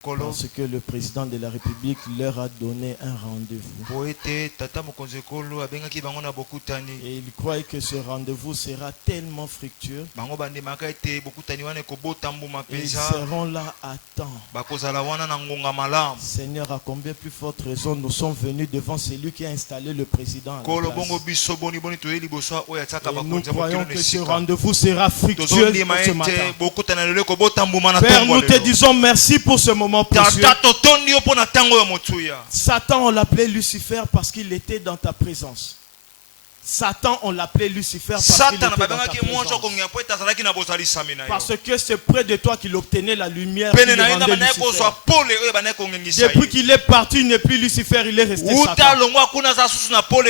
Parce que le président de la République leur a donné un rendez-vous. Et ils croient que ce rendez-vous sera tellement fructueux. Et ils seront là à temps. Seigneur, à combien plus forte raison nous sommes venus devant celui qui a installé le président à la place. Et nous croyons que ce rendez-vous sera fructueux ce matin. Père, nous te disons merci pour ce moment précieux. Satan, on l'appelait Lucifer parce qu'il était dans ta présence. Satan, on l'appelait Lucifer parce qu'il était dans ta présence. Parce que c'est près de toi qu'il obtenait la lumière. Depuis qu'il est parti, il n'est plus Lucifer, il est resté Satan.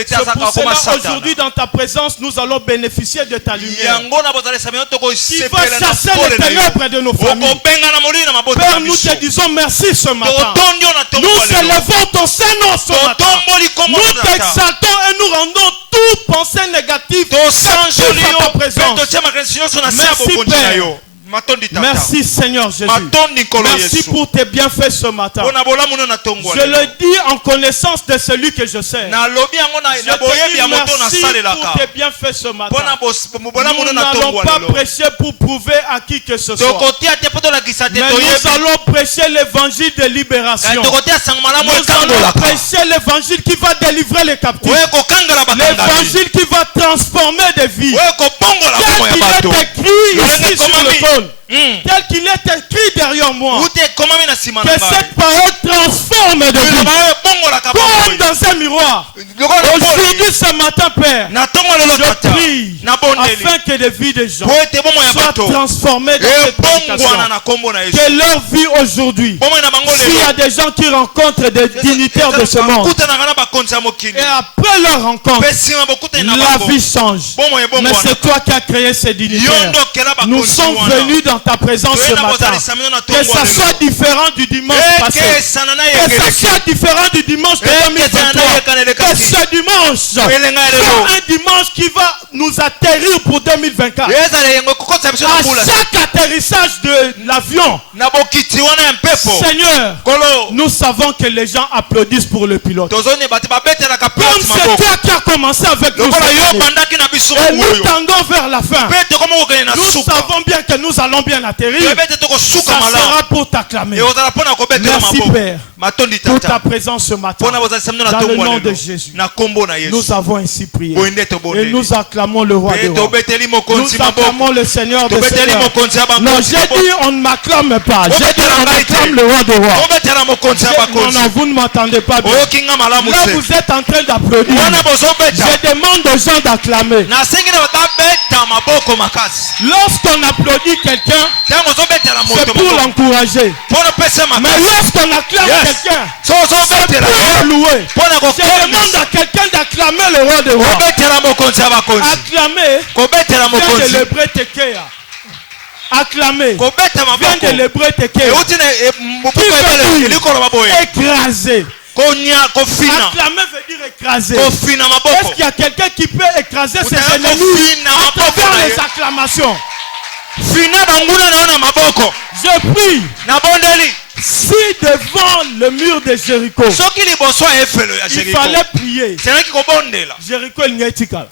C'est pour cela aujourd'hui dans ta présence, nous allons bénéficier de ta lumière. Qui va chasser les ténèbres de nos familles. Père, nous te disons merci ce matin. Nous élevons ton Saint-Nom ce matin. Nous t'exaltons et nous rendons toute pensée négative à ta présence. Merci Père. Merci Seigneur Jésus. Merci pour tes bienfaits ce matin. Je le dis en connaissance de celui que je sais. Je te dis merci pour tes bienfaits ce matin. Nous n'allons pas prêcher pour prouver à qui que ce soit. Mais nous allons prêcher l'évangile de libération. Nous allons prêcher l'évangile qui va délivrer les captifs. L'évangile qui va transformer des vies. Tel qu'il est écrit ici sur le cône. Tel qu'il est écrit derrière moi. Que cette parole transforme de vie. Comme dans un miroir. Aujourd'hui, ce matin, Père, je prie afin que les vies des gens soient transformées dans cette prédication. Que leur vie aujourd'hui, s'il y a des gens qui rencontrent des dignitaires de ce monde, et après leur rencontre, la vie change. Mais c'est toi qui as créé ces dignitaires. Nous sommes venus dans ta présence ce matin. Que ça soit différent du dimanche passé. Que ça soit différent du dimanche de 2023. Que ce dimanche soit un dimanche qui va nous atterrir pour 2024. À chaque atterrissage de l'avion, Seigneur, nous savons que les gens applaudissent pour le pilote. Comme c'est toi qui as commencé avec nous. Et nous tendons vers la fin. Nous savons bien que nous allons bien atterrir. Ça sera pour t'acclamer. Merci Père pour ta présence ce matin. Dans le nom de Jésus, nous avons ainsi prié. Et nous acclamons le roi des rois. Nous acclamons le Seigneur des seigneurs. Non, j'ai dit on ne m'acclame pas. J'ai dit on acclame le roi des rois. Non, vous ne m'entendez pas bien. Là vous êtes en train d'applaudir. Je demande aux gens d'acclamer. Lorsqu'on applaudit quelqu'un, c'est pour l'encourager. Mais lorsqu'on acclame quelqu'un, c'est pour louer. Je demande à quelqu'un d'acclamer le roi des rois. Acclamer vient de l'hébreu tekeya. Acclamer vient de l'hébreu tekeya. Écraser. Acclamer veut dire écraser. Est-ce qu'il y a quelqu'un qui peut écraser ses ennemis à travers les acclamations? Je prie. Si devant le mur de Jéricho, il fallait prier, Jéricho il n'y a pas.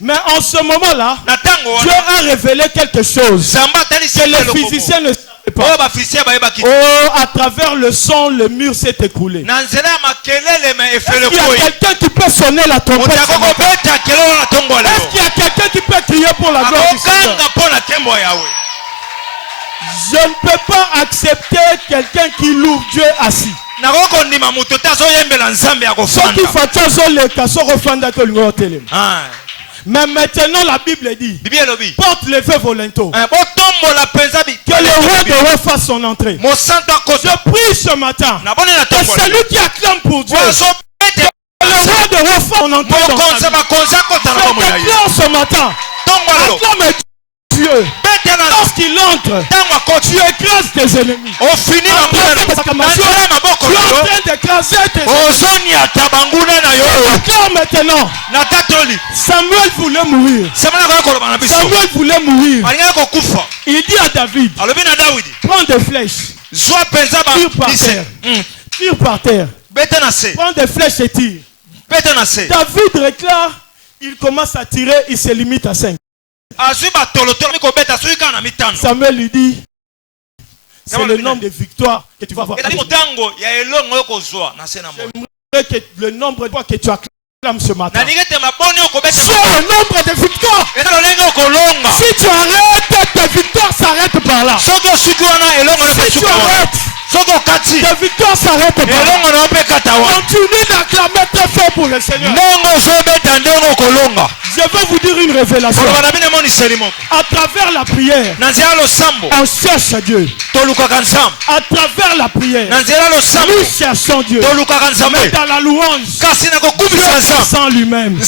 Mais en ce moment-là, Dieu a révélé quelque chose que les physiciens ne savaient pas. Oh, à travers le son, le mur s'est écroulé. Est-ce qu'il y a quelqu'un qui peut sonner la trompette? Est-ce qu'il y a quelqu'un qui peut crier pour la gloire du Seigneur? Je ne peux pas accepter quelqu'un qui loue Dieu assis. Mais maintenant la Bible dit, porte les feux volontaires, que le roi de roi fasse son entrée. Je prie ce matin que celui qui acclame pour Dieu, que le roi de roi fasse son entrée dans sa vie. Je déclare ce matin, acclame Dieu. Lorsqu'il entre, tu écrases tes ennemis. Tu es en train d'écraser tes ennemis. Maintenant, Samuel voulait mourir. Samuel voulait mourir. Il dit à David, prends des flèches. Tire par terre. Tire par terre. Prends des flèches et tire. David réclame, il commence à tirer, il se limite à 5. Samuel lui dit, c'est le nombre de victoires que tu vas avoir. J'aimerais que le nombre de fois que tu acclames ce matin soit le nombre de victoires. Si tu arrêtes, tes victoires s'arrêtent par là. Si tu arrêtes, tes victoires s'arrêtent par là. Continue d'acclamer très fort pour le Seigneur. Je vais vous dire une révélation. À travers la prière, on cherche Dieu. À travers la prière, nous cherchons Dieu. Mais dans la louange, Dieu sans lui-même. Ils ne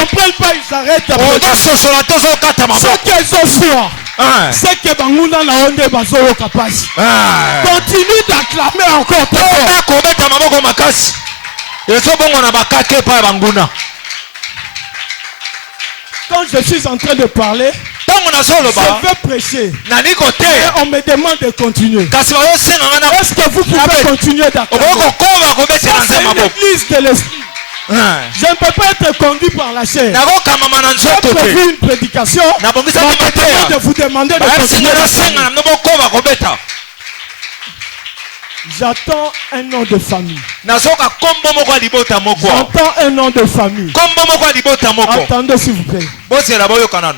comprennent pas, ils s'arrêtent. Ce qu'ils ont foi, c'est que Banguna na onde bazolo kapasi. Continue d'acclamer encore. Quand je suis en train de parler, je veux prêcher. Et on me demande de continuer. Est-ce que vous pouvez continuer d'acclamer? C'est une église de l'esprit. Je ne peux pas être conduit par la chair. J'ai prévu une prédication. Je vous demander de continuer. J'attends un nom de famille. J'entends un nom de famille. Attendez s'il vous plaît.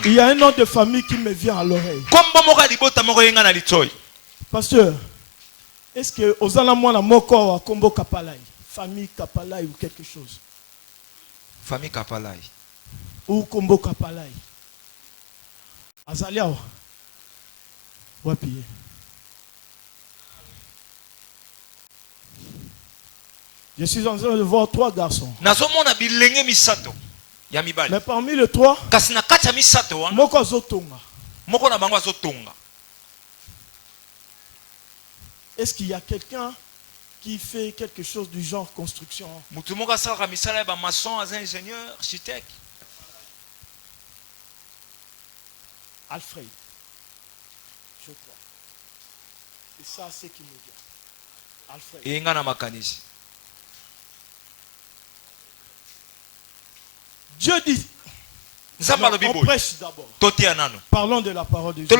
Il y a un nom de famille qui me vient à l'oreille. Pasteur, est-ce que Ozana Mwana Moko a Kombo Kapalai? Famille Kapalai ou quelque chose? Famille Kapalai. Ou Kombo Kapalai? Azaliao. Wapi. Je suis en train de voir 3 garçons. Mais parmi les 3, Moko Azotonga. Est-ce qu'il y a quelqu'un qui fait quelque chose du genre construction? Alfred. Je crois. Et ça, c'est qui me dit. Alfred. Dieu dit. On prêche d'abord. Parlons de la parole de Dieu.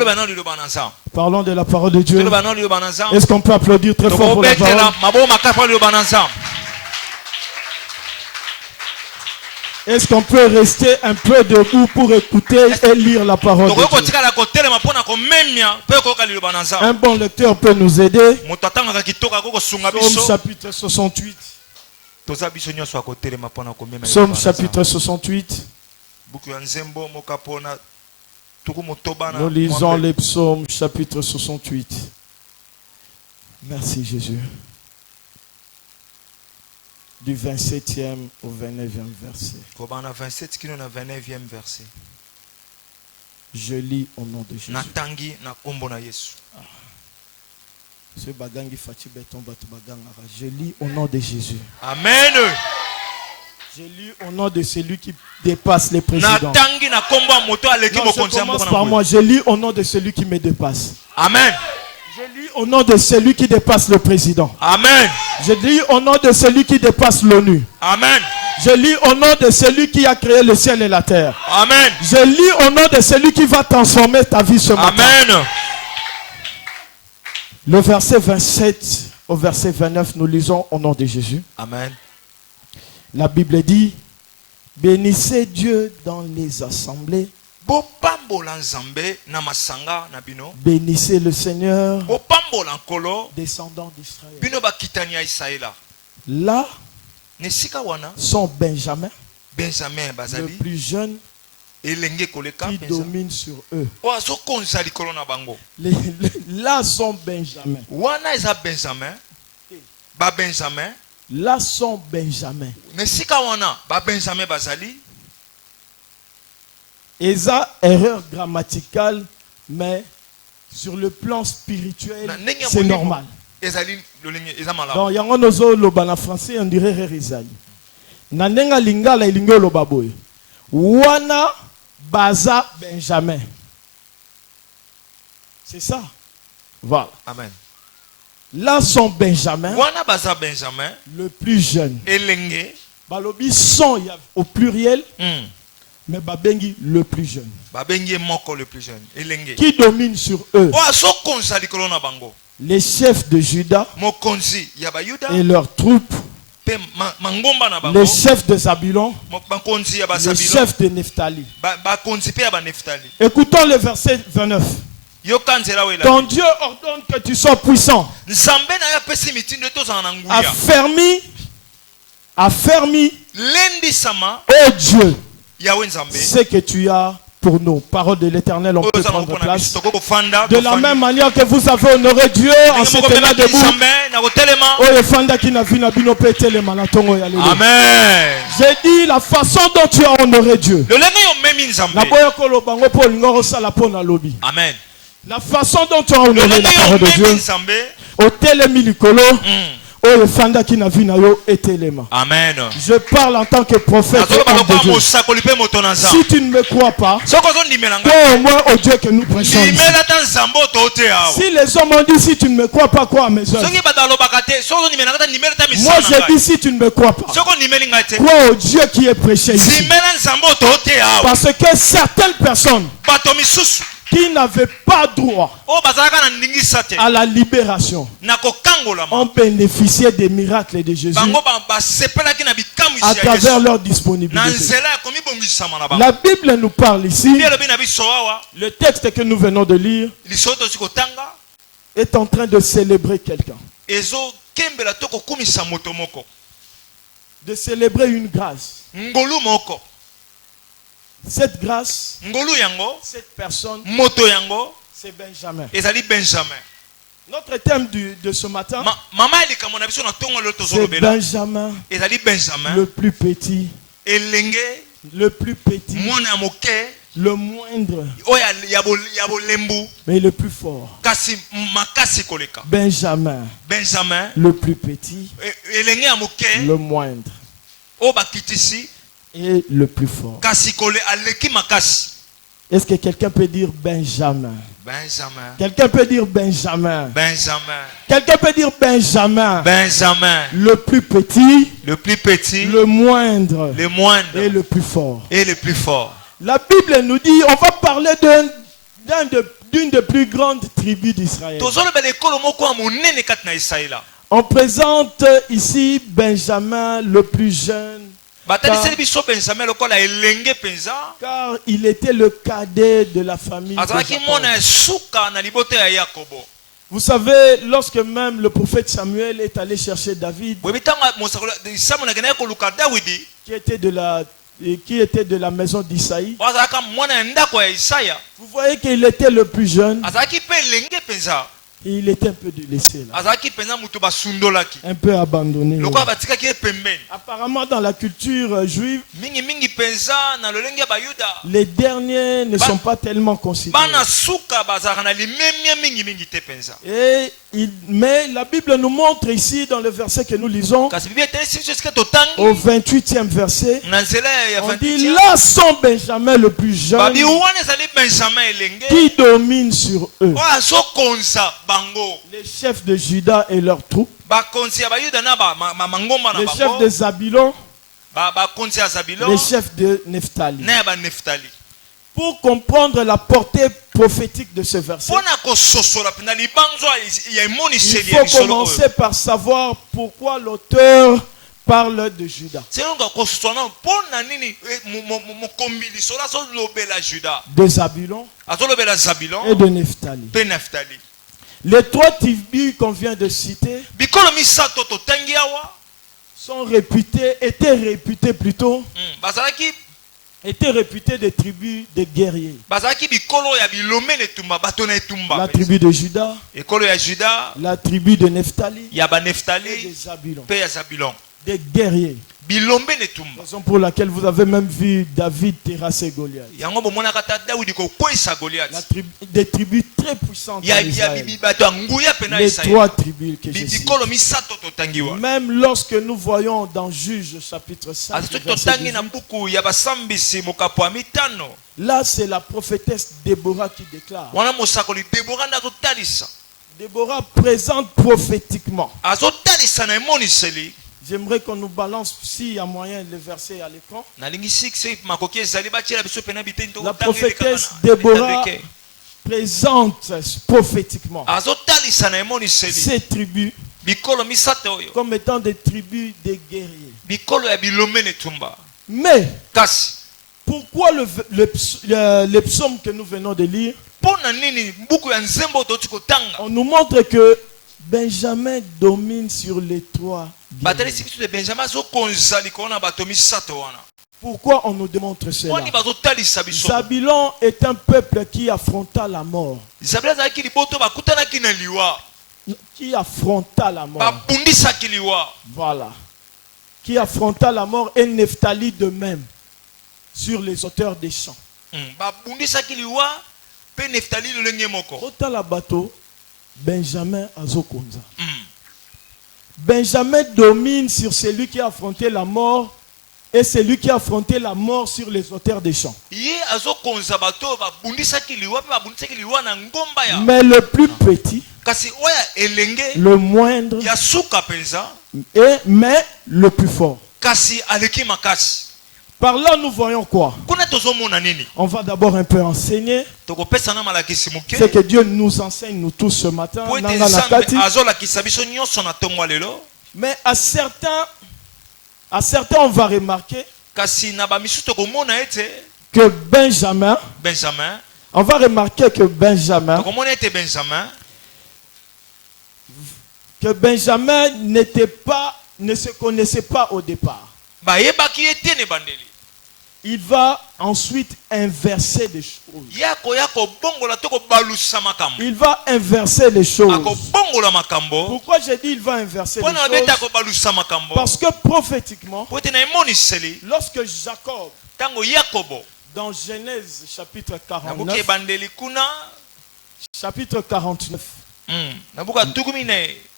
Parlons de la parole de Dieu. Est-ce qu'on peut applaudir très fort pour la parole? Est-ce qu'on peut rester un peu debout pour écouter et lire la parole de Dieu? Un bon lecteur peut nous aider. Psaume chapitre 68. Psaume chapitre 68. Nous lisons les psaumes chapitre 68. Merci Jésus. Du 27e au 29e verset. Je lis au nom de Jésus. Je lis au nom de Jésus. Amen. Je lis au nom de celui qui dépasse les présidents. Non, je commence par moi. Je lis au nom de celui qui me dépasse. Amen. Je lis au nom de celui qui dépasse le président. Amen. Je lis au nom de celui qui dépasse l'ONU. Amen. Je lis au nom de celui qui a créé le ciel et la terre. Amen. Je lis au nom de celui qui va transformer ta vie ce matin. Amen. Le verset 27 au verset 29, nous lisons au nom de Jésus. Amen. La Bible dit, bénissez Dieu dans les assemblées. Bénissez le Seigneur, descendants d'Israël. Là sont Benjamin, le plus jeune, qui domine sur eux. Là sont Benjamin. Là sont Benjamin. Et ça, erreur grammaticale, mais sur le plan spirituel, c'est normal. Donc, il y a un autre français, on dirait Rérizali. Nanenga lingala ilingo lo baboy. Wana baza Benjamin. C'est ça. Voilà. Amen. Là sont Benjamin, Wana baza Benjamin, le plus jeune. elenge, Balobi sont au pluriel, hmm, mais Babengi le plus jeune. babengi moko le plus jeune, elenge. Qui domine sur eux? O aso konza likolo na bango. Les chefs de Juda Mokonzi ya bayuda et leurs troupes. pe mangomba na bango. Les chefs de Zabulon, Bakonzi ya les Zabulon, chefs de Nephtali. bakonzi pe ya Neftali. Écoutons le verset 29. Yoka nzela wela. Ton Dieu ordonne que tu sois puissant. Nzambe na ya pesi mitindo tozana na nguya. Affermi, Lendi sama ô Dieu, yawe nzambe. ce que tu as pour nous. Parole de l'Éternel, on peut prendre place. De la même manière que vous avez honoré Dieu en se tenant debout. Amen. J'ai dit la façon dont tu as honoré Dieu. Amen. La façon dont tu as honoré la parole de Dieu. Au télémilicolo. Amen. Je parle en tant que prophète de Dieu. Si tu ne me crois pas, crois au moins au Dieu que nous prêchons ici. Si les hommes ont dit si tu ne me crois pas, crois à mes œuvres. Moi je dis si tu ne me crois pas, crois au Dieu qui est prêché ici. Parce que certaines personnes qui n'avaient pas droit à la libération ont bénéficié des miracles de Jésus à travers leur disponibilité. La Bible nous parle ici, le texte que nous venons de lire est en train de célébrer quelqu'un, de célébrer une grâce. Cette grâce, cette personne, c'est Benjamin. Notre thème de ce matin, c'est Benjamin, le plus petit, le moindre, mais le plus fort. Benjamin, le plus petit, le moindre et le plus fort. Est-ce que quelqu'un peut dire Benjamin? Quelqu'un peut dire Benjamin? Quelqu'un peut dire Benjamin? Le plus petit, le moindre et le plus fort. La Bible nous dit, on va parler d'une des plus grandes tribus d'Israël. On présente ici Benjamin le plus jeune. Car il était le cadet de la famille de Jacob. Vous savez, lorsque même le prophète Samuel est allé chercher David, qui était de la maison d'Isaïe, vous voyez qu'il était le plus jeune. Et il était un peu délaissé là. Un peu abandonné. Apparemment dans la culture juive, les derniers ne sont pas tellement considérés. Mais la Bible nous montre ici dans le verset que nous lisons, au 28e verset, on dit là sont Benjamin le plus jeune qui domine sur eux. Les chefs de Juda et leurs troupes, les chefs de Zabulon, les chefs de Nephtali. Pour comprendre la portée prophétique de ce verset, il faut commencer par savoir pourquoi l'auteur parle de Juda, de Zabulon et de Nephtali. Les trois tribus qu'on vient de citer étaient réputées des tribus de guerriers. La tribu de Juda, la tribu de Nephtali et de Zabulon. des guerriers. Raison pour laquelle vous avez même vu David terrasser Goliath. Des tribus très puissantes en Israël. Les 3 tribus que j'ai citées. Même lorsque nous voyons dans Juges chapitre 5, là c'est la prophétesse Déborah qui déclare. Déborah présente prophétiquement. J'aimerais qu'on nous balance, s'il y a moyen, le verset à l'écran. La prophétesse Déborah présente prophétiquement ces tribus comme étant des tribus des guerriers. Mais pourquoi le psaume que nous venons de lire, on nous montre que Benjamin domine sur les 3 guerriers. Pourquoi on nous démontre cela? Zabulon est un peuple qui affronta la mort. Qui affronta la mort. Voilà. Qui affronta la mort, et Nephtali de même, sur les auteurs des chants. Autant la bateau, Benjamin Azokonza. Benjamin domine sur celui qui a affronté la mort, et celui qui a affronté la mort sur les auteurs des chants. Mais le plus petit, le moindre, mais le plus fort. Par là, nous voyons quoi? On va d'abord un peu enseigner ce que Dieu nous enseigne, nous tous, ce matin. Mais à certains, on va remarquer que Benjamin, on va remarquer que Benjamin ne se connaissait pas au départ. Il va ensuite inverser des choses. Il va inverser les choses. Pourquoi j'ai dit il va inverser les choses? Parce que prophétiquement, lorsque Jacob, dans Genèse chapitre 49,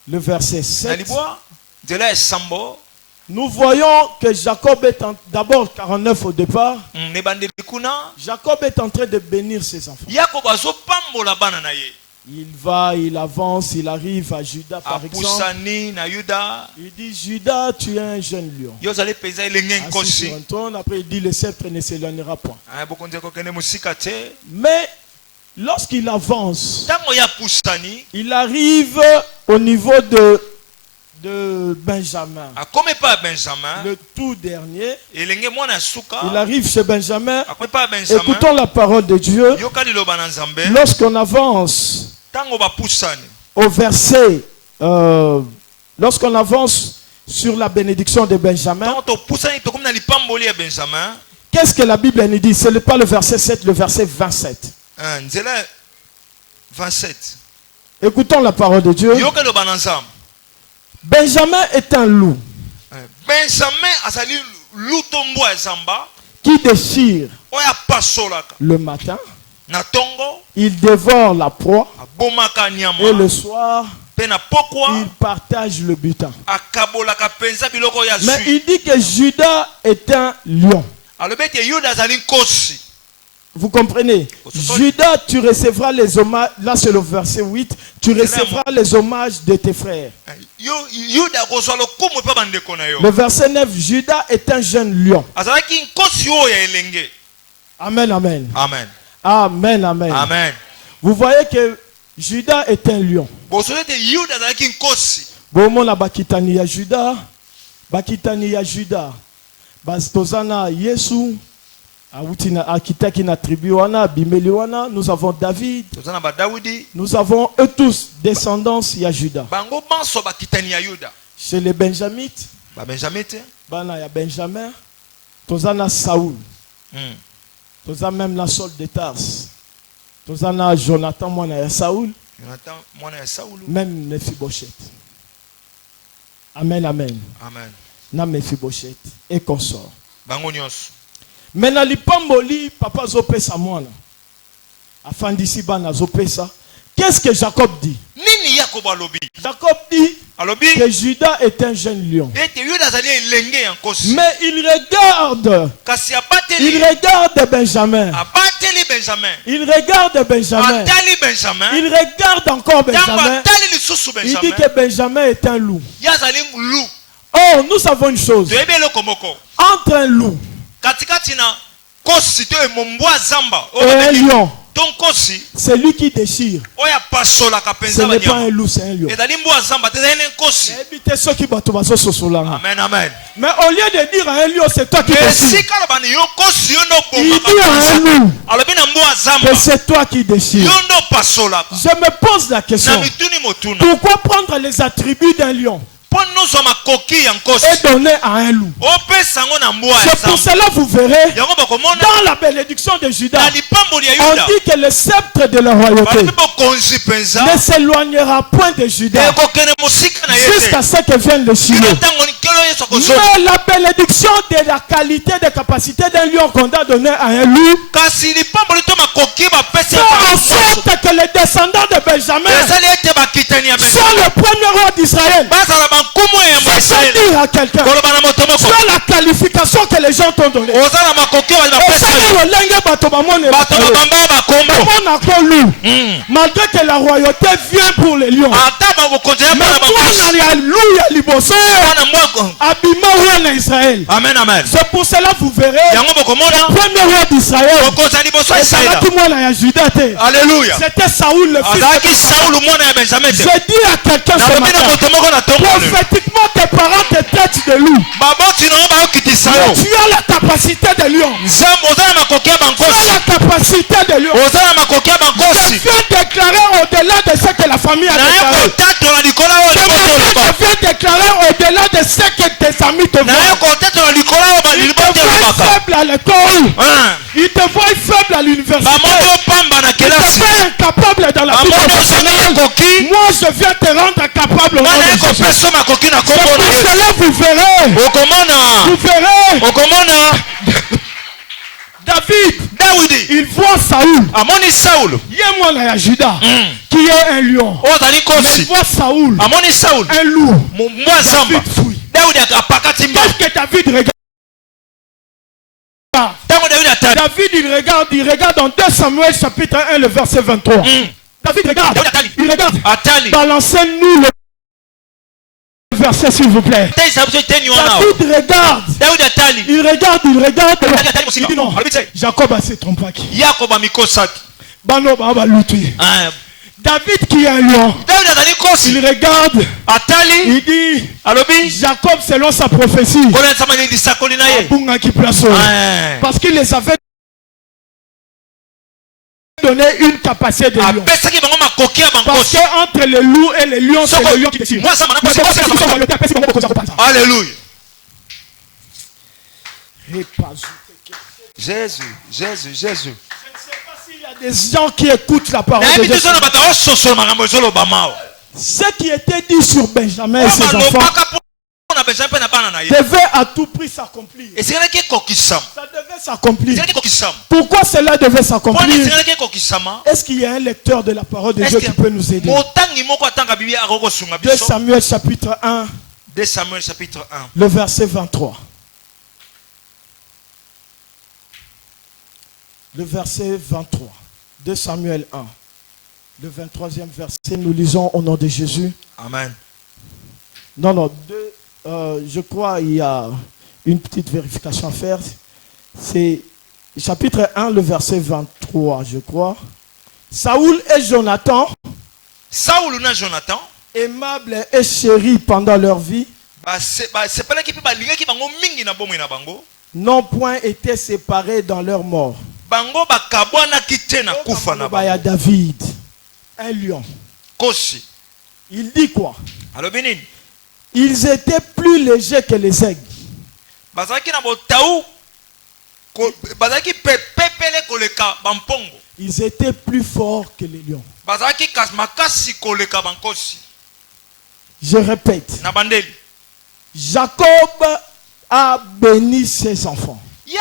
le verset 7, nous voyons que Jacob est d'abord 49 au départ. Jacob est en train de bénir ses enfants. Il va, il avance, il arrive à Juda par exemple. Il dit: Juda, tu es un jeune lion. Assis sur un trône. Après il dit: le sceptre ne s'éloignera point. Mais lorsqu'il avance, il arrive au niveau de Benjamin, le tout dernier. Il arrive chez Benjamin. Écoutons la parole de Dieu. Lorsqu'on avance au verset, lorsqu'on avance sur la bénédiction de Benjamin, qu'est-ce que la Bible nous dit? Ce n'est pas le verset 7, le verset 27. Écoutons la parole de Dieu. Benjamin est un loup qui déchire le matin, il dévore la proie, et le soir il partage le butin. Mais il dit que Juda est un lion. Vous comprenez? Judas, tu recevras les hommages. Là c'est le verset 8. Tu recevras les hommages de tes frères. Le verset 9. Judas est un jeune lion. Amen, amen. Amen. Amen, amen. Amen. Vous voyez que Judas est un lion. Bon, la bakitani ya Judas. Bakitani ya Judas. Bastozana Yesu. Nous avons David. Nous avons eux tous descendance ya Juda. Chez les Benjamites, bana ya Benjamin, tozana Saoul. Tozana même la Saul de Tars. Tozana Jonathan mwana ya Saoul. Même Mephibosheth. Amen, amen. Amen. na Mephibosheth et consort. Bango nyonso. Mais na lipamboli papa zopesa mwana. Afandisi bana zopesa. Qu'est-ce que Jacob dit? Nini Yakob alobi? Jacob dit alobi que Judas est un jeune lion. Mais il regarde. Il regarde Benjamin. Il regarde Benjamin. Il regarde encore Benjamin. Il dit que Benjamin est un loup. Oh, nous savons une chose. Entre un loup et un lion, c'est lui qui déchire. Ce n'est pas un loup, c'est un lion. Amen, amen. Mais au lieu de dire à un lion, c'est toi qui déchires, il dit à un loup que c'est toi qui déchires. Je me pose la question, pourquoi prendre les attributs d'un lion et donner à un loup? C'est pour cela vous verrez dans la bénédiction de Judas, on dit que le sceptre de la royauté ne s'éloignera point de Judas jusqu'à ce que vienne le Shiloh. Mais la bénédiction de la qualité de capacité d'un lion qu'on a donné à un loup fait en sorte que les descendants de Benjamin sont le premier roi d'Israël. C'est-à-dire à quelqu'un, tu as la qualification que les gens t'ont donnée. Malgré que la royauté vient pour les lions, Amen, amen. C'est pour cela vous verrez le premier roi d'Israël. Alléluia. C'était Saoul le fils de Benjamin. Je dis à quelqu'un ce matin, prophétiquement tes parents te traitent de loup. Mais tu as la capacité de lion. Tu as la capacité de lion. Je viens déclarer au-delà de ce que la famille a déclaré. Je viens déclarer au-delà de ce que tes amis te voient. Ils te voient faible à l'école. Ils te voient faible à l'université. Ils te voient incapable dans la vie professionnelle. Moi je viens te rendre capable au nom de Jésus. C'est pour cela vous verrez. Vous verrez. David, il voit Saoul. Il y a moi là, Judas, qui est un lion. Mais il voit Saoul, un loup. David fouille. Qu'est-ce que David regarde? David il regarde dans 2 Samuel chapitre 1 le verset 23. David regarde, il regarde. Balancez-nous le verset s'il vous plaît. David regarde. Il regarde. Il dit non. Jacob a s'est trompé. David qui est un lion, il regarde, il dit Jacob selon sa prophétie parce qu'il les avait donné une capacité de lion. Parce qu'entre les loups et les lions, c'est le lion qui décide. Alléluia. Jésus. Je ne sais pas s'il y a des gens qui écoutent la parole de Dieu. Ce qui était dit sur Benjamin et ses enfants devait à tout prix s'accomplir. Ça devait s'accomplir. Pourquoi cela devait s'accomplir? Est-ce qu'il y a un lecteur de la parole de Dieu qui peut nous aider? 2 Samuel chapitre 1. 2 Samuel chapitre 1. Le verset 23. Le verset 23. 2 Samuel 1. Le 23e verset, nous lisons au nom de Jésus. Amen. Non, je crois qu'il y a une petite vérification à faire. C'est chapitre 1, le verset 23, je crois. Saoul et Jonathan, aimables et chéris pendant leur vie, n'ont point été séparés dans leur mort. David, un lion. Il dit quoi? Ils étaient plus légers que les aigles. Ils étaient plus forts que les lions. Je répète. Jacob a béni ses enfants. Il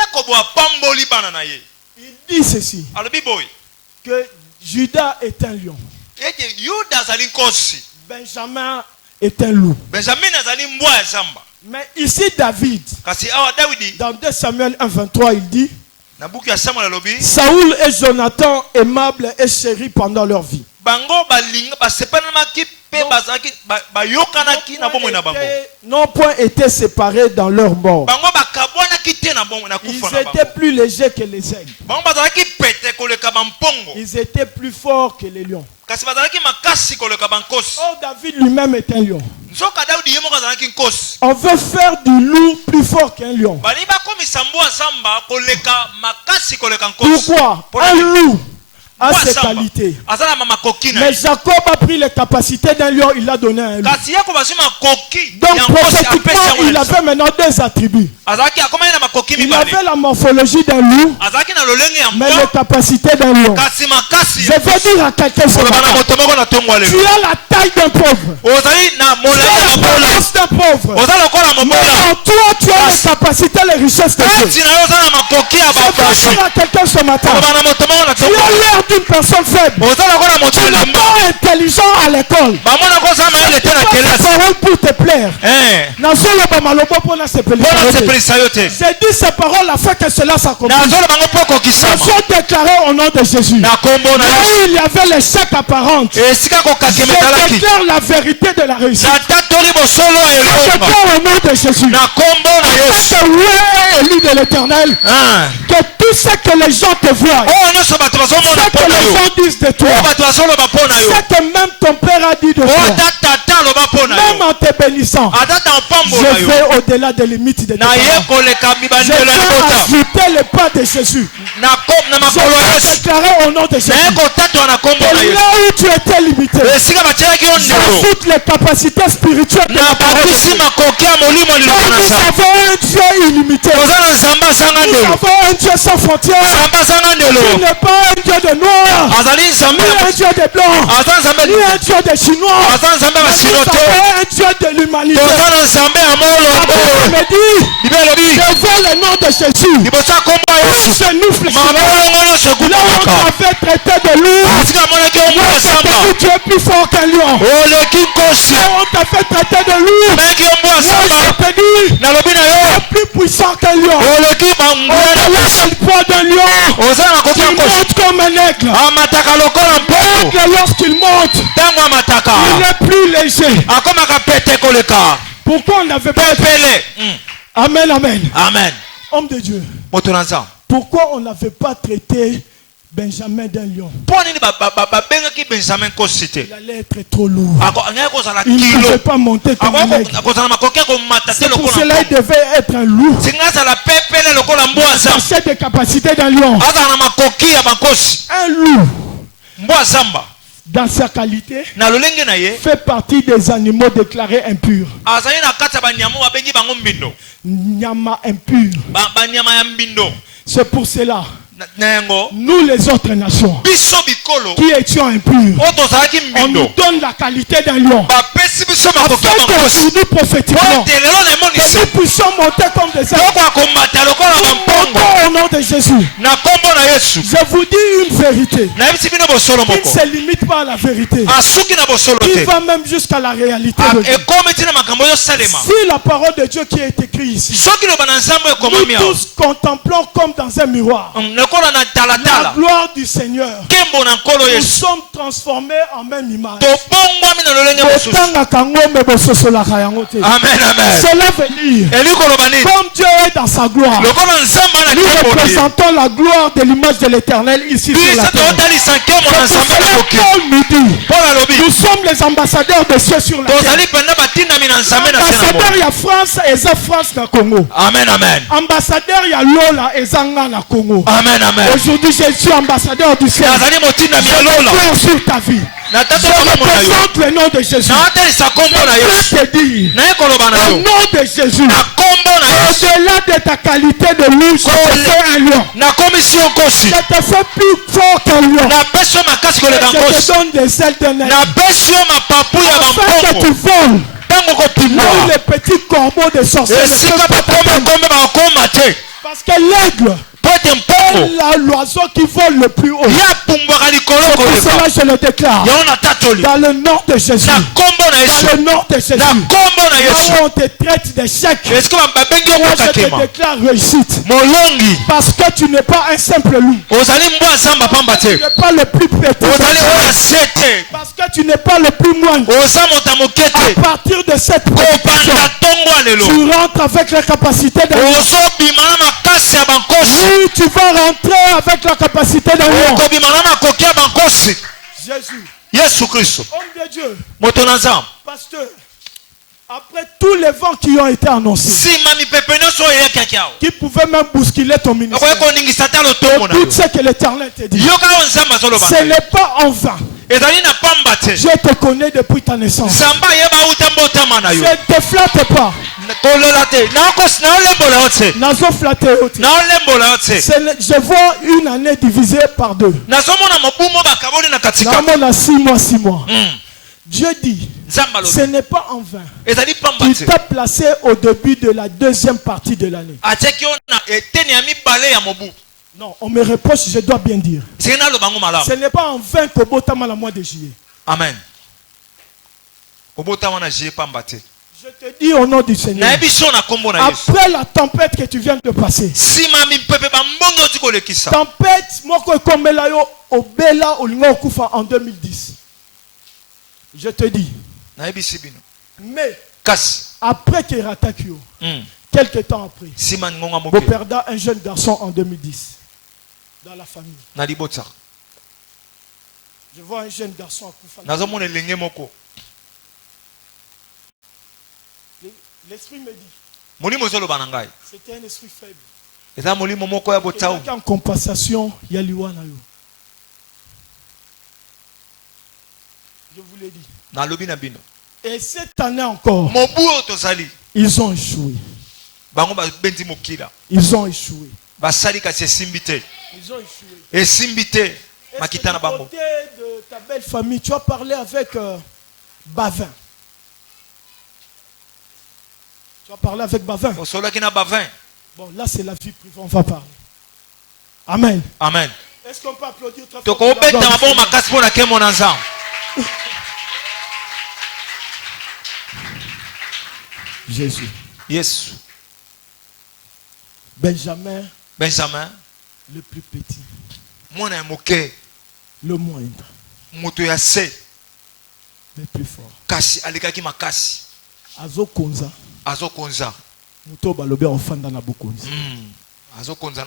dit ceci, que Judas est un lion, Benjamin est un loup. Mais ici David, dans 2 Samuel 1:23, il dit, Saoul et Jonathan aimables et chéris pendant leur vie. N'ont point été séparés dans leur mort. Ils étaient plus légers que les aigles. Ils étaient plus forts que les lions. Oh, David lui-même est un lion. On veut faire du loup plus fort qu'un lion. Pourquoi? Un loup a ses qualités. Mais Jacob a pris les capacités d'un lion, il l'a donné à un loup. Donc prophétiquement, il avait maintenant 2 attributs. Il avait la morphologie d'un loup, mais les capacités d'un lion. Je veux dire à quelqu'un ce matin, tu as la taille d'un pauvre, tu as la force d'un pauvre, mais en toi tu as les capacités, les richesses de Dieu. Je veux dire à quelqu'un ce matin, tu as l'air d'une personne faible, tu n'es pas intelligent à l'école, tu n'as pas parole pour te plaire. J'ai dit ces paroles afin que cela s'accomplisse. Je suis déclaré au nom de Jésus. Là où il y avait l'échec apparent, je déclare la vérité de la réussite. Je déclare au nom de Jésus que oui est élu de l'Éternel, que tout ce que les gens te voient, ce que les gens disent de toi, ce que même ton père a dit de toi, même en te bénissant, je vais au-delà des limites de tes parents. Je vais ajouter le pas de Jésus. Je vais déclarer au nom de Jésus. Et là où tu étais limité, j'ajoute les capacités spirituelles de la parole de Dieu. Nous avons un Dieu illimité. Nous avons un Dieu sans frontières. Il n'est pas un Dieu de noir, ni un Dieu de blanc, ni un Dieu de chinois. Nous avons un Dieu de l'humanité. Je vois le nom de Jésus. Je nous fléchirons. Là où on t'avait traité de loup, tu es plus fort qu'un lion. Là où on t'a fait traiter de loup, moi je te dis, tu es plus puissant qu'un lion. Au-delà du poids d'un lion, tu montes comme un aigle. L'aigle, lorsqu'il monte, il est plus léger. Pourquoi on n'avait pas fait? Amen, amen. Amen. Homme de Dieu. Pourquoi on n'avait pas traité Benjamin d'un lion? Il allait être trop lourd. Il ne pouvait pas monter comme un aigle. C'est pour cela qu'il devait être un loup. Chercher des capacités d'un lion. Un loup, dans sa qualité, fait partie des animaux déclarés impurs. Nyama impur. C'est pour cela, nous les autres nations qui étions impurs, on nous donne la qualité d'un lion. Afin qu'aujourd'hui prophétiquement, que nous puissions monter comme des ailes. Au nom de Jésus. Je vous dis une vérité qui ne se limite pas à la vérité, qui va même jusqu'à la réalité de Dieu. Si la parole de Dieu qui est écrite ici, nous tous contemplons comme dans un miroir la gloire du Seigneur, nous sommes transformés en même image. Amen, amen. Cela veut dire, comme Dieu est dans sa gloire, nous représentons la gloire de l'image de l'Éternel ici sur la terre. Paul nous dit, nous sommes les ambassadeurs de Dieu sur la terre. Ambassadeur, il y a France et ça France dans le Congo. Amen, amen. Ambassadeur, il y a Lola et Zanga dans le Congo. Amen, amen. Aujourd'hui, je suis ambassadeur du ciel. Je déclare sur ta vie. Je représente le nom de Jésus. Je te dis, au nom de Jésus, au-delà de ta qualité de loup, je te fais un lion. Je te fais plus fort qu'un lion. Je te donne des ailes d'un aigle. Afin que tu voles. où les petits corbeaux de sorciers parce que l'aigle est l'oiseau qui vole le plus haut. C'est pour cela que je le déclare. Dans le nom de Jésus. Dans le nom de Jésus. Là où on te traite d'échec, moi je te déclare réussite. Parce que tu n'es pas un simple loup. Tu n'es pas le plus petit. Parce que tu n'es pas le plus moindre. À partir de cette prédication, tu rentres avec la capacité d'un lion. Oui, tu vas rentrer avec la capacité d'un lion. Jésus. Homme de Dieu. Pasteur. Après tous les vents qui ont été annoncés, qui pouvaient même bousculer ton ministère, écoute ce que l'Éternel te dit. Ce n'est pas en vain. Je te connais depuis ta naissance. Je ne te flatte pas. Je vois une année divisée par deux. Dans 6 mois. Dieu dit, ce n'est pas en vain qu'il t'a placé au début de la deuxième partie de l'année. Non, on me reproche, je dois bien dire. Ce n'est pas en vain qu'au Botama la mois de juillet. Amen. Je te dis au nom du Seigneur, après la tempête que tu viens de passer, tempête moko komelayo obela olingo kufa en 2010. Je te dis, mais après Keratakio, quelques temps après, vous perdez un jeune garçon en 2010 dans la famille. Je vois un jeune garçon à Koufa. L'esprit me dit, c'était un esprit faible. Il y a en compensation, il y a l'Iwanayo. Je vous l'ai dit. Et cette année encore, ils ont échoué. Ils ont échoué. Ils ont échoué. Est-ce que du côté de ta belle famille, tu as parlé avec Bavin? Tu as parlé avec Bavin? Bon, là c'est la vie privée, on va parler. Amen. Amen. Est-ce qu'on peut applaudir très fort? Jésus. Yes. Benjamin. Le plus petit. Le moindre. Le plus fort. Azo Konza. Muto balobe ofanda na bokonzi. Azo Konza.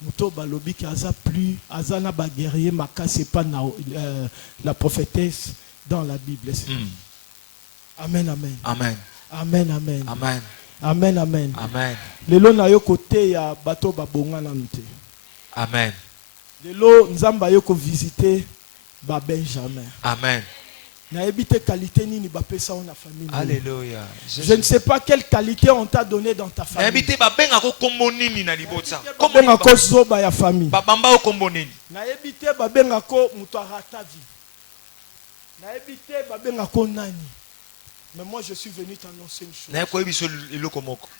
Muto balobi ki aza plus azana ba guerrier makasi pas na la prophétesse dans la Bible. Amen, amen. Amen. Amen, amen. Amen. Amen, amen. Amen. Lelo na yo côté ya bato babonga na nte. Amen. Lelo nzamba yo ko visiter ba Benjamin. Amen. Na ebite qualité nini ba pesa na famille. Alléluia. Je ne sais pas quelle qualité on t'a donné dans ta famille. Na ebite ba benga ko kombo nini na libota. Kombo ko zoba ya famille. Ba bamba ko kombo nini. Na ebite ba benga ko muto arata vie. Na ebite ba benga ko nani. Mais moi je suis venu t'annoncer une chose.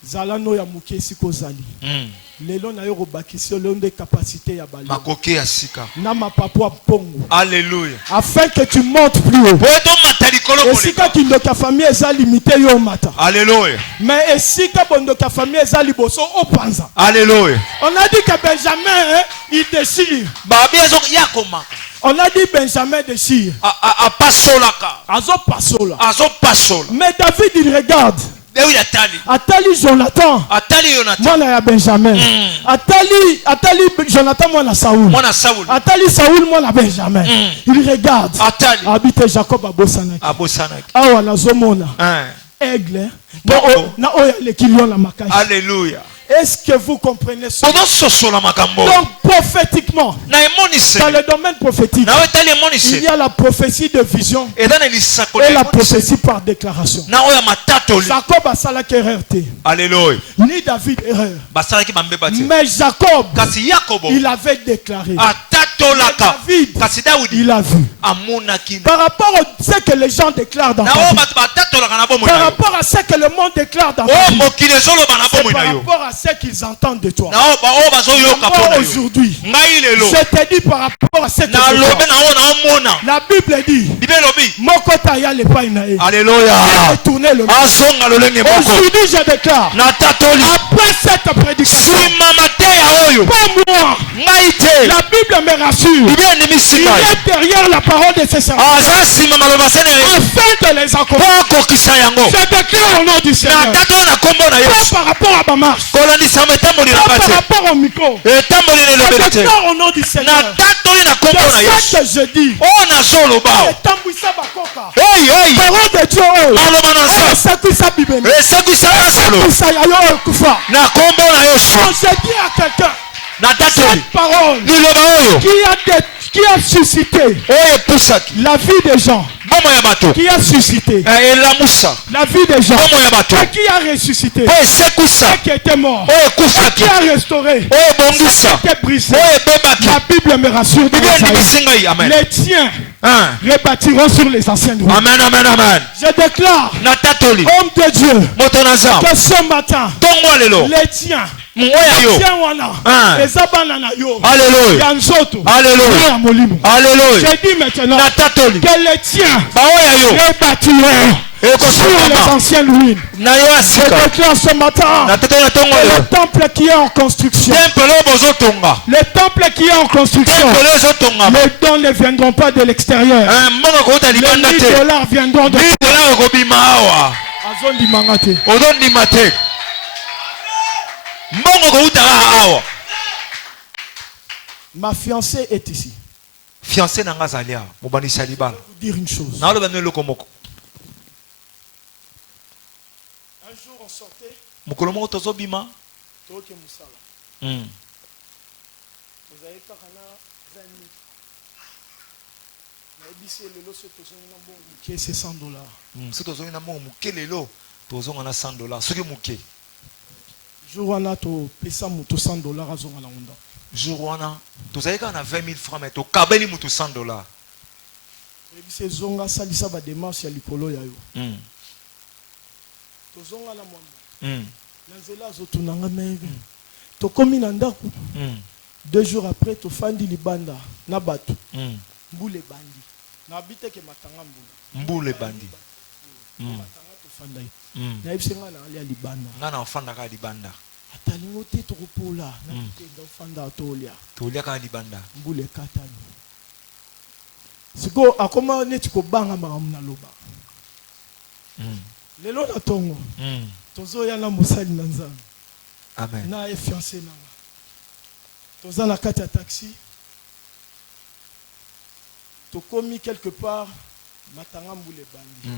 Zalano ya muke siko zali. Lelo na yo robakisi londe capacité ya bali. Makoke ya sika. Na mapapo pongo. Alléluia. Afin que tu montes plus haut. Et si ka kindoka famille eza limité yo mata. Alléluia. Mais si ka bondoka famille eza liboso opanza. Alléluia. On a dit que Benjamin il déchire. On a dit Benjamin déchire. Azo pasola. Mais David il regarde. Atali Jonathan. Moi na Benjamin. Atali Jonathan moi na Saoul. Atali Saoul moi na Benjamin. Il regarde. Habite Jacob abosanaki. Awa na zomona. Aigle. Na oya le kilion la makashi. Alléluia. Est-ce que vous comprenez ça? Donc prophétiquement, dans le domaine prophétique, il y a la prophétie de vision et la prophétie par déclaration. Jacob a sala erreur. Alléluia. Ni David erreur. Mais Jacob, il avait déclaré. David, il a vu. Par rapport à ce que les gens déclarent dans ta vie, par rapport à ce que le monde déclare dans ta vie, c'est par rapport à ce qu'ils entendent de toi. Moi aujourd'hui, je te dis par rapport à ce que je vois. La Bible dit, Alléluia. Aujourd'hui je déclare, après cette prédication, pas moi, la Bible me rassure, il est derrière la parole de ses servants afin de les accomplir. Je déclare au nom du Seigneur, pas par rapport à ma marche, pas par rapport au micro, je déclare au nom du Seigneur, de ce que je dis, parole de Dieu, je dis à quelqu'un, cette parole qui a suscité la vie des gens, qui a suscité la vie des gens, et qui a ressuscité, et qui était mort, et qui a restauré, et qui était brisé. La Bible me rassure, les tiens rebâtiront sur les anciennes routes. Amen, amen, amen. Je déclare, homme de Dieu, que ce matin, les tiens, Alléluia. Je dis maintenant que les tiens rebâtiront sur les anciennes ruines. Je déclare ce matin le temple qui est en construction, le temple qui est en construction, les dons ne viendront pas de l'extérieur, les $1000 viendront de ma fiancée est ici. Fiancée n'a pas allé. Je vais vous dire une chose. Un jour on sortait. Vous avez pas 20 000. C'est $100. Jour on a to pesa mutu $100 azonga na onda. Jour on a to zaika na 20 000 francs mais to kabeli mutu $100. Ebise zonga salisa ba démarche ya likolo ya yo. To zonga la mwamba. Na nzela azotunanga mebe. To komi na ndako. 2 jours après to fandi libanda na bato. Mbule bandi. Na biteke matanga mbule. Mbule bandi. Matanga to fanda. Na ibisenga na ali libanda. Ngana ofanda ka libanda. Atalingo te to kopola na tenda ofanda tolia. Tolia ka libanda. Mbule katani. Siko akoma neti ko banga makamuna loba. Lelo na tongo. Tozo ya na musali na nzambe. Amen. Na e fiancé nanga. Toza na kati ya taxi. Tokomi quelque part matanga mbule bandi.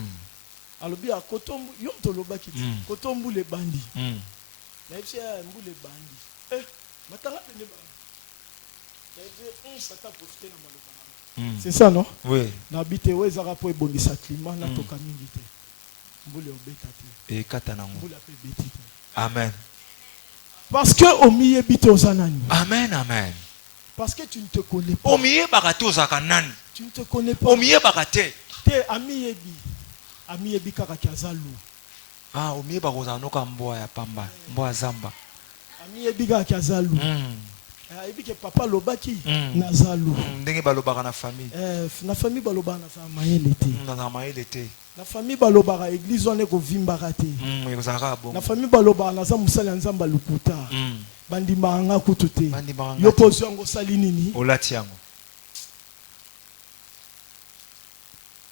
Alobi a kotombu yonto loba kiti kotombu le bandi na yipse mbule bandi matanga pene bandi na yipse on sata profiter na maloba. C'est ça non? Oui. Na bité weza rapo ebongisa climat na toka mingi te mbule obeta te e kata na mbule pe beti te. Amen. Parce que omiye bité ozanani. Amen, amen. Parce que tu ne te connais pas. Omiye bakati ozakanani. Tu ne te connais pas. Omiye bakate te amiyebi. Ami ebikaka kiazalu. Omiye bakozanoka mboa ya pamba, mboa zamba. Ami ebikaka kiazalu. Ebike papa lobaki nazalu. Ndenge balobaka na famille. Na famille balobaka na mayele te. Na mayele te. Na famille balobaka église wana ko vimbaka te. Na famille balobaka na za musala nzamba lukuta. Bandima nga kutu te. Yo pozo ngo sali nini? Olati yango.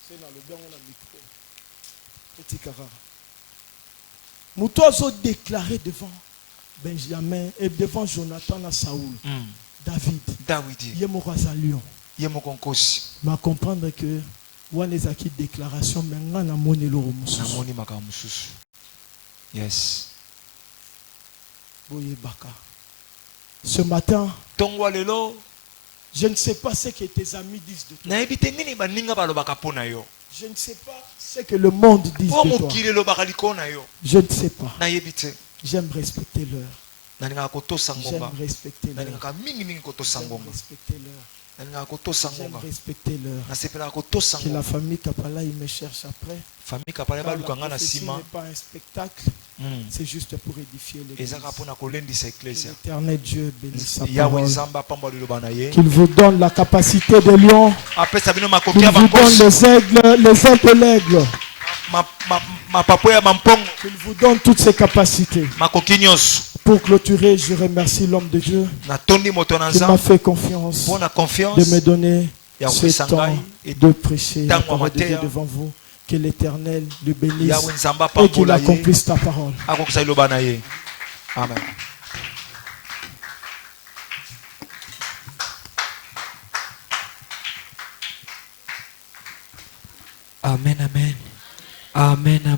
C'est na le bango na micro. Moutozo déclaré devant Benjamin et devant Jonathan à Saoul. David. Yemoko Lion. Yemoko Nkosi. Ma comprendre que wanezaki déclaration menga na moni lo mususu. Na moni makambo mususu. Yes. Boye baka. Ce matin, tongwa lelo, je ne sais pas ce que tes amis disent de toi. Na ebite nini baninga balobaka pona yo. Je ne sais pas ce que le monde dit de toi. Je ne sais pas. J'aime respecter l'heure. J'aime respecter l'heure. J'aime respecter l'heure. Que la famille Kapala il me cherche après. La prophétie n'est pas un spectacle. C'est juste pour édifier l'église. L'éternel Dieu bénisse sa parole. Qu'il vous donne la capacité des lions. Qu'il vous donne les ailes de l'aigle. Qu'il vous donne toutes ces capacités. Pour clôturer, je remercie l'homme de Dieu qui m'a fait confiance de me donner ce temps de prêcher la parole de Dieu devant vous. Que l'Éternel le bénisse et qu'il accomplisse ta parole. Amen. Amen, amen. Amen, amen.